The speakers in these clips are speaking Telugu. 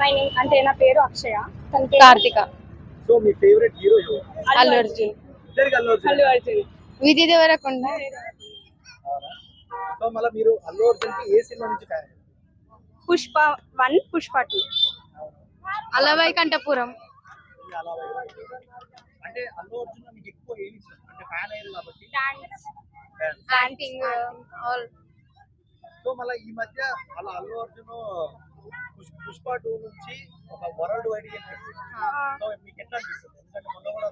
మై నేమ్ అంటే నా పేరు అక్షయ. కార్తిక. సో మీ ఫేవరెట్ హీరో ఎవరు? అల్లు అర్జున్. అల్లు అర్జున్. విజయ్ దేవరకొండ? సో మళ్ళీ మీరు అల్లు అర్జున్కి ఏ సినిమా నుంచి fan Pushpa one Pushpa two. అలవై కంఠపురం. అలా అంటే అల్లు అర్జున్ మీకు ఎక్కువ ఏమి అంటే ఫ్యాన్ అయ్యారు కాబట్టి. యాక్టింగ్ ఆల్ సో మళ్ళీ ఈ మధ్య అలా అల్లు అర్జున్ పుష్- పుష్ప టూ నుంచి ఒక వరల్డ్ వైడ్ సో మీకు ఎట్లా అనిపిస్తుంది? ఎందుకంటే మొన్న కూడా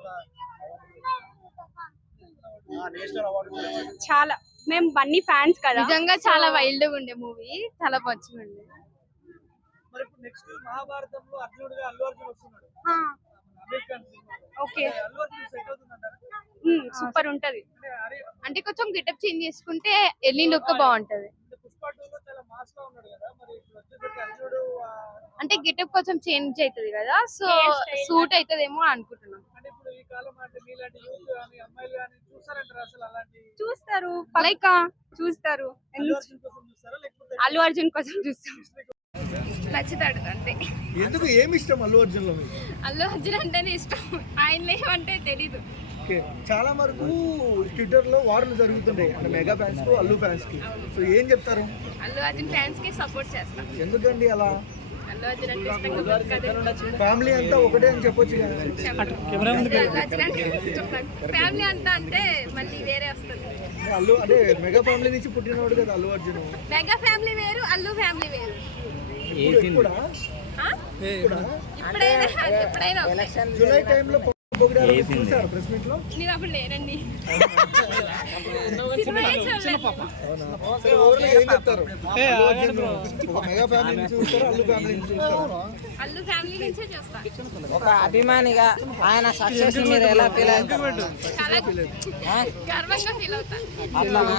నేషనల్ అవార్డు కూడా వచ్చింది. చాలా. మేము బన్నీ ఫ్యాన్స్ కదా. నిజంగా చాలా వైల్డ్గా ఉండే మూవీ. చాలా మంచిగా ఉండే. మరి ఇప్పుడు నెక్స్ట్ మహాభారతంలో అర్జునుడిగా అల్లు అర్జున్ వస్తున్నాడు. ఓకే. మరి అల్లు అర్జున్ సెట్ అవుతుందంటారా? సూపర్ ఉంటది. అంటే కొంచెం గెటప్ చేంజ్ చేసుకుంటే ఎల్లి లుక్ బాగుంటది అంటే పుష్ప టూ లో చాలా మాస్గా ఉన్నాడు కదా మరి ఇప్పుడు వచ్చేసరికి అర్జునుడు ఆ, అంటే గెటప్ కొంచెం చేంజ్ అవుతుంది కదా సో. సూట్ అవుతుందేమో అనుకుంటున్నాం. అంటే ఇప్పుడు ఈ కాలం అంటే మీలాంటి యూత్ కానీ అమ్మాయిలు కానీ చూస్తారంటారు అసలు అలాంటి? చూస్తారు. లైక్ చూస్తారు. అల్లు అర్జున్ కోసం చూస్తారా లేకపోతే అల్లు అర్జున్ కోసం చూస్తారు నచ్చుతాడు అంతే. ఎందుకు ఏమి ఇష్టం అల్లు అర్జున్లో మీకు? అల్లు అర్జున్ అంటేనే ఇష్టం. ఆయన ఏమంటే తెలీదు. ఓకే. చాలా వరకు ట్విట్టర్లో వార్లు జరుగుతుంటాయి. అంటే మెగా ఫ్యాన్స్కు అల్లు ఫ్యాన్స్కి సో ఏం చెప్తారు? అల్లు అర్జున్ ఫ్యాన్స్కి సపోర్ట్ చేస్తాం. ఎందుకండి అలా? అల్లు అర్జున్ అంటే ఇష్టంగా బతకదు. ఫ్యామిలీ అంతా ఒకటే అని చెప్పొచ్చు. ఫ్యామిలీ అంతా అంటే మళ్ళీ వేరే వస్తుంది. అల్లు అంటే మెగా ఫ్యామిలీ నుంచి పుట్టినవాడు కదా అల్లు అర్జున్. మెగా ఫ్యామిలీ వేరు అల్లు ఫ్యామిలీ వేరు. ఎప్పుడైనా. జూలై టైంలో నేను అప్పుడు లేనండి అల్లు ఒక మెగా ఫ్యామిలీ నుంచి చూస్తారు? అల్లు ఫ్యామిలీ నుంచి చూస్తారు? అల్లు ఫ్యామిలీ నుంచే చూస్తా. ఒక అభిమానిగా ఆయన సక్సెస్ మీరు ఎలా ఫీల్ అవుతారు? చాలా గర్వంగా ఫీల్ అవుతాను అట్లానా